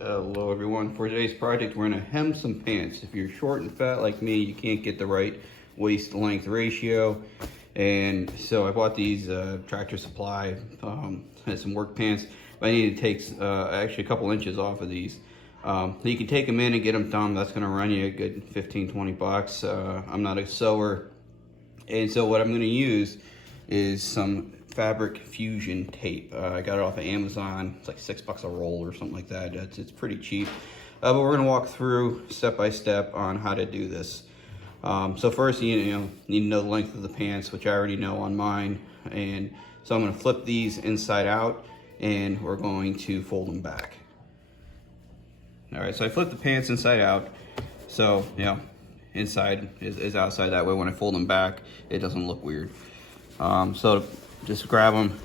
Hello everyone. For today's project, we're gonna hem some pants. If you're short and fat like me, you can't get the right waist length ratio. And so I bought these Tractor Supply, had some work pants, but I need to take actually a couple inches off of these. You can take them in and get them done. That's gonna run you a good 15, 20 bucks. I'm not a sewer. And so what I'm gonna use is some Fabric Fusion tape. I got it off of Amazon. It's like $6 a roll or something like that. It's pretty cheap. But we're gonna walk through step by step on how to do this. So first, you need to know the length of the pants, which I already know on mine. And so I'm gonna flip these inside out and we're going to fold them back. All right, so I flipped the pants inside out. So, inside is outside. That way when I fold them back, it doesn't look weird. So just grab them,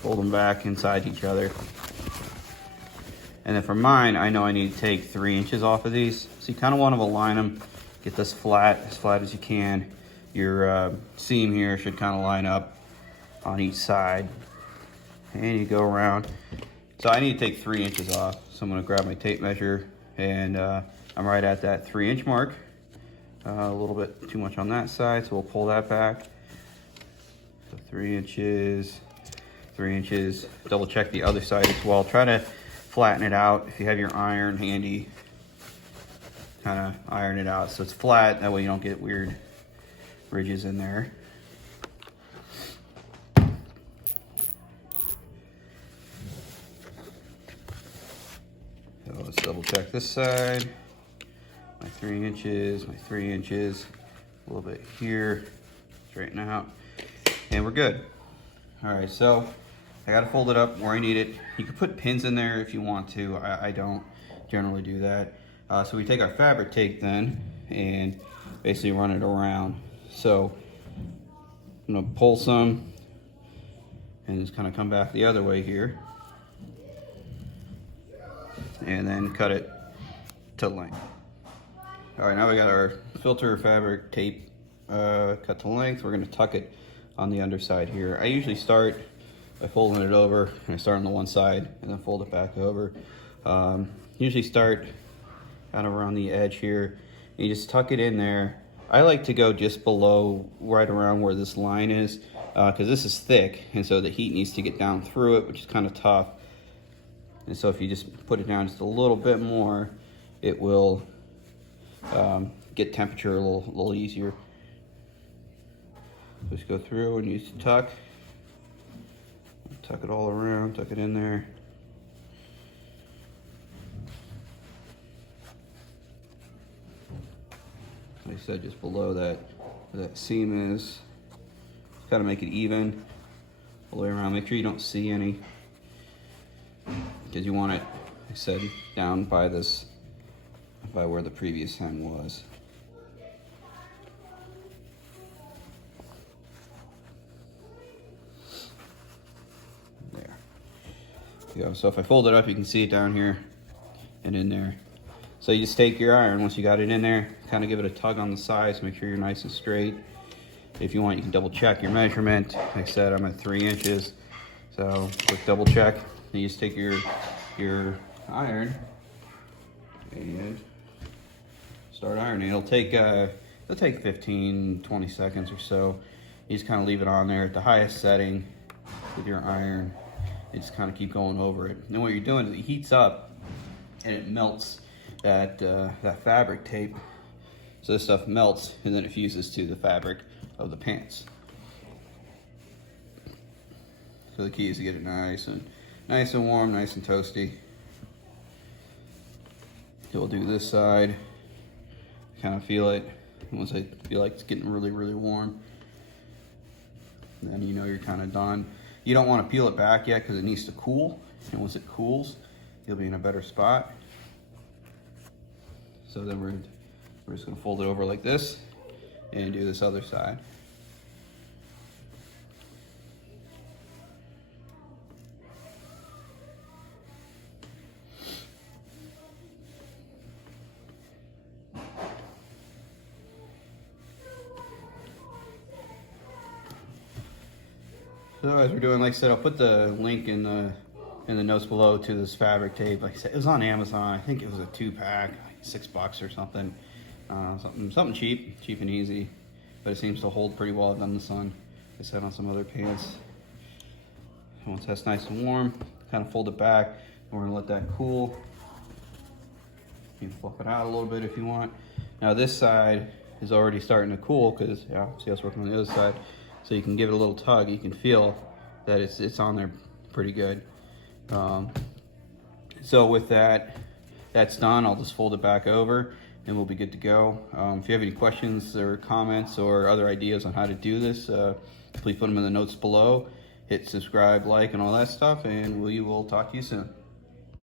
fold them back inside each other. And then for mine, I know I need to take 3 inches off of these. So you kind of want to align them, get this flat as you can. Your seam here should kind of line up on each side. And you go around. So I need to take 3 inches off. So I'm gonna grab my tape measure and I'm right at that 3 inch mark. A little bit too much on that side, so we'll pull that back. So 3 inches, 3 inches. Double check the other side as well. Try to flatten it out. If you have your iron handy, kind of iron it out so it's flat. That way you don't get weird ridges in there. So let's double check this side. My 3 inches, my 3 inches, a little bit here, straighten out, and we're good. All right, so I gotta fold it up where I need it. You can put pins in there if you want to. I don't generally do that. So we take our fabric tape then and basically run it around. So I'm gonna pull some and just kind of come back the other way here. And then cut it to length. All right, now we got our filter fabric tape cut to length. We're gonna tuck it on the underside here. I usually start by folding it over, and I start on the one side and then fold it back over. Usually start kind of around the edge here. And you just tuck it in there. I like to go just below, right around where this line is, because this is thick, and so the heat needs to get down through it, which is kind of tough. And so if you just put it down just a little bit more, it will get temperature a little easier. Just go through and use the tuck it all around, tuck it in there. Like I said, just below that where that seam is. Just gotta make it even all the way around. Make sure you don't see any, because you want it, like I said, down by where the previous hem was. There. Yeah, so if I fold it up, you can see it down here and in there. So you just take your iron, once you got it in there, kind of give it a tug on the sides, make sure you're nice and straight. If you want, you can double check your measurement. Like I said, I'm at 3 inches. So quick double check. You just take your iron and start ironing. It'll take 15, 20 seconds or so. You just kind of leave it on there at the highest setting with your iron. You just kind of keep going over it. And what you're doing is it heats up and it melts that fabric tape. So this stuff melts and then it fuses to the fabric of the pants. So the key is to get it nice and warm, nice and toasty. So we'll do this side. Kind of feel it. Once I feel like it's getting really, really warm, then you know you're kind of done. You don't want to peel it back yet because it needs to cool. And once it cools, you'll be in a better spot. So then we're just gonna fold it over like this and do this other side. So as we're doing, like I said, I'll put the link in the in the notes below to this fabric tape. Like I said, it was on Amazon. I think it was a 2-pack, like $6 or something. Something cheap and easy, but it seems to hold pretty well in the sun. Like I said, on some other pants. Once that's nice and warm, kind of fold it back. We're gonna let that cool. You can fluff it out a little bit if you want. Now this side is already starting to cool because see us working on the other side. So you can give it a little tug. You can feel that it's on there pretty good. So with that's done, I'll just fold it back over and we'll be good to go. If you have any questions or comments or other ideas on how to do this, please put them in the notes below. Hit subscribe, like, and all that stuff, and we will talk to you soon.